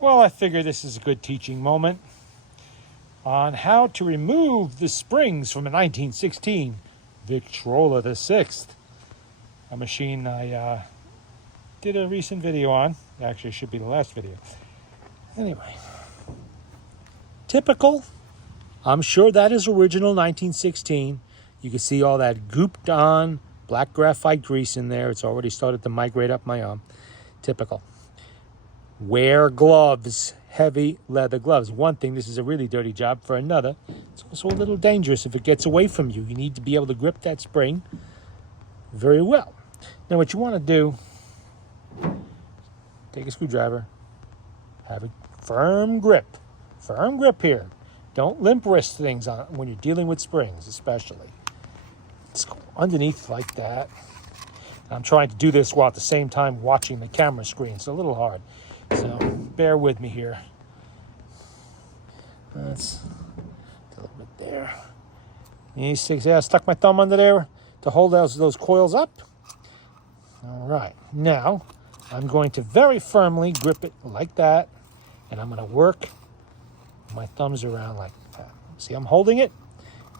Well, I figure this is a good teaching moment on how to remove the springs from a 1916 Victrola VI, a machine I did a recent video on. Actually, it should be the last video. Anyway, typical. I'm sure that is original 1916. You can see all that gooped on black graphite grease in there. It's already started to migrate up my arm. Typical. Wear gloves, heavy leather gloves. One thing, this is a really dirty job. For another, it's also a little dangerous if it gets away from you. You need to be able to grip that spring very well. Now what you want to do, take a screwdriver, have a firm grip here. Don't limp wrist things on when you're dealing with springs, especially. Let's go underneath like that. I'm trying to do this while at the same time watching the camera screen. It's a little hard, so bear with me here. That's a little bit there. I stuck my thumb under there to hold those coils up. All right, now I'm going to very firmly grip it like that, and I'm going to work my thumbs around like that. See, I'm holding it,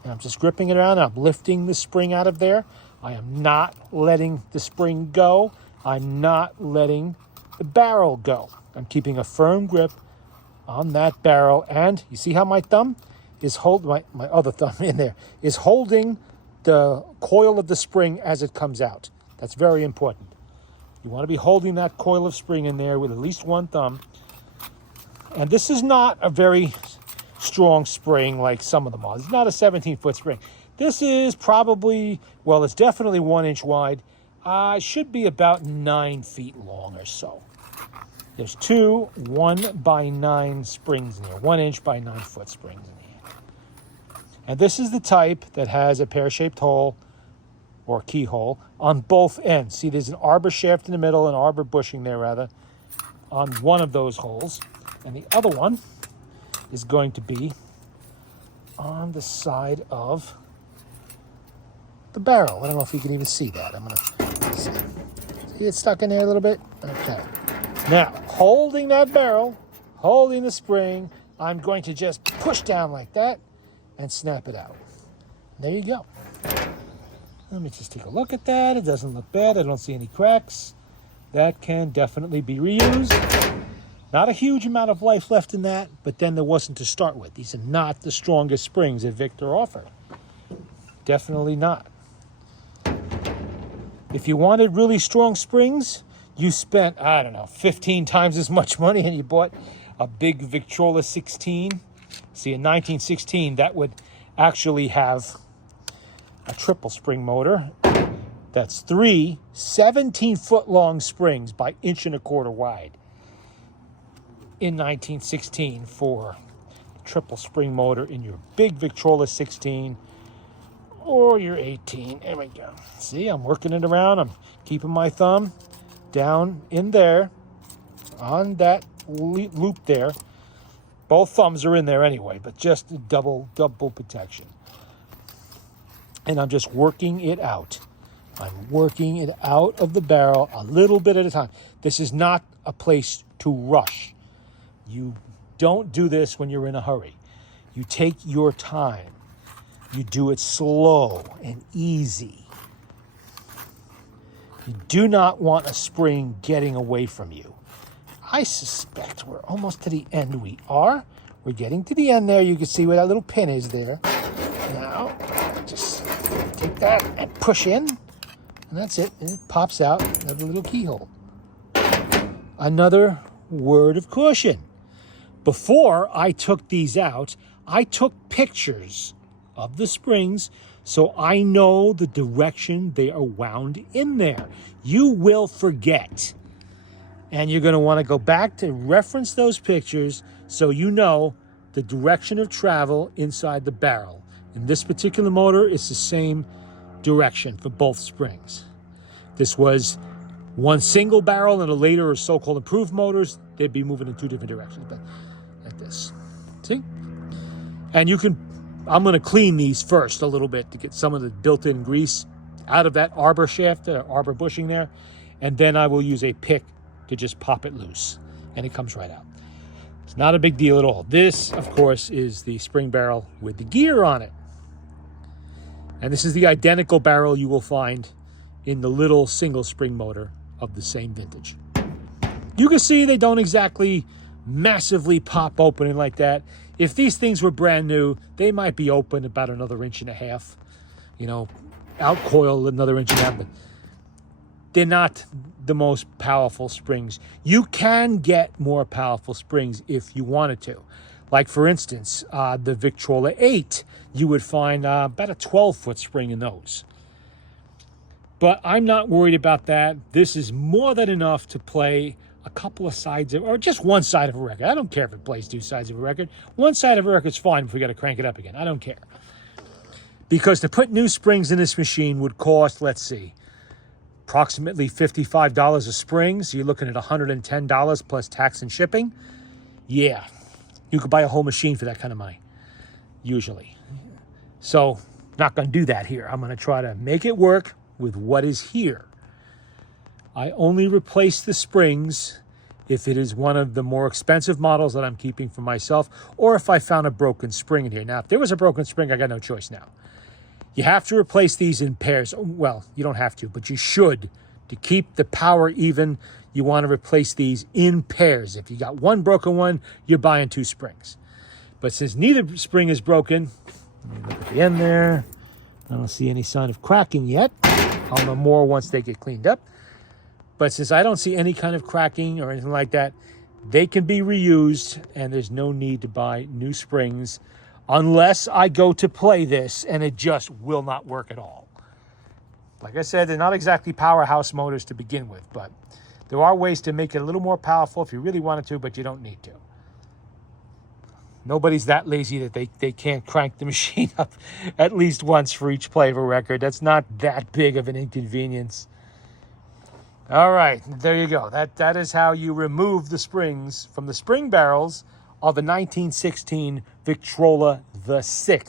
and I'm just gripping it around, and I'm lifting the spring out of there. I am not letting the spring go. I'm not letting the barrel go. I'm keeping a firm grip on that barrel, and you see how my thumb is my other thumb in there is holding the coil of the spring as it comes out. That's very important. You want to be holding that coil of spring in there with at least one thumb. And this is not a very strong spring like some of them are. It's not a 17-foot spring. This is probably, well, it's definitely 1 inch wide. Should be about 9 feet long or so. There's two 1x9 springs in here, 1 inch by 9 foot springs in here. And this is the type that has a pear-shaped hole or keyhole on both ends. See, there's an arbor shaft in the middle, an arbor bushing there rather, on one of those holes. And the other one is going to be on the side of the barrel. I don't know if you can even see that. I'm going to see it stuck in there a little bit? Okay. Now, holding that barrel, holding the spring, I'm going to just push down like that and snap it out. There you go. Let me just take a look at that. It doesn't look bad. I don't see any cracks. That can definitely be reused. Not a huge amount of life left in that, but then there wasn't to start with. These are not the strongest springs that Victor offered. Definitely not. If you wanted really strong springs, you spent, I don't know, 15 times as much money and you bought a big Victrola 16. See, in 1916, that would actually have a triple spring motor. That's 3 17-foot long springs by 1.25 inches wide. In 1916 for triple spring motor in your big Victrola 16 or your 18. There we go. See, I'm working it around. I'm keeping my thumb down in there on that loop there. Both thumbs are in there anyway, but just double protection. And I'm just working it out. I'm working it out of the barrel a little bit at a time. This is not a place to rush. You don't do this when you're in a hurry. You take your time. You do it slow and easy. You do not want a spring getting away from you. I suspect we're almost to the end. We're getting to the end there. You can see where that little pin is there. Now, just take that and push in. And that's it. And it pops out another little keyhole. Another word of caution. Before I took these out, I took pictures of the springs so I know the direction they are wound in there. You will forget. And you're going to want to go back to reference those pictures so you know the direction of travel inside the barrel. In this particular motor, it's the same direction for both springs. This was one single barrel and a later or so-called improved motors, they'd be moving in two different directions. But like this. See? And you can, I'm going to clean these first a little bit to get some of the built-in grease out of that arbor shaft, arbor bushing there. And then I will use a pick to just pop it loose. And it comes right out. It's not a big deal at all. This, of course, is the spring barrel with the gear on it. And this is the identical barrel you will find in the little single spring motor of the same vintage. You can see they don't exactly massively pop opening like that. If these things were brand new, they might be open about another 1.5 inches, you know, out coil another 1.5 inches, but they're not the most powerful springs. You can get more powerful springs if you wanted to. Like, for instance, the Victrola VI, you would find about a 12-foot spring in those. But I'm not worried about that. This is more than enough to play a couple of sides of, or just one side of a record. I don't care if it plays 2 sides of a record. One side of a record's fine if we got to crank it up again. I don't care. Because to put new springs in this machine would cost, let's see, approximately $55 a spring. So you're looking at $110 plus tax and shipping. Yeah, you could buy a whole machine for that kind of money, usually. So not going to do that here. I'm going to try to make it work with what is here. I only replace the springs if it is one of the more expensive models that I'm keeping for myself, or if I found a broken spring in here. Now, if there was a broken spring, I got no choice now. You have to replace these in pairs. Well, you don't have to, but you should. To keep the power even, you want to replace these in pairs. If you got one broken one, you're buying 2 springs. But since neither spring is broken, let me look at the end there. I don't see any sign of cracking yet. I'll know more once they get cleaned up. But since I don't see any kind of cracking or anything like that, they can be reused, and there's no need to buy new springs unless I go to play this and it just will not work at all. Like I said, they're not exactly powerhouse motors to begin with, but there are ways to make it a little more powerful if you really wanted to, but you don't need to. Nobody's that lazy that they can't crank the machine up at least once for each play of a record. That's not that big of an inconvenience. All right, there you go. That is how you remove the springs from the spring barrels of the 1916 Victrola VI.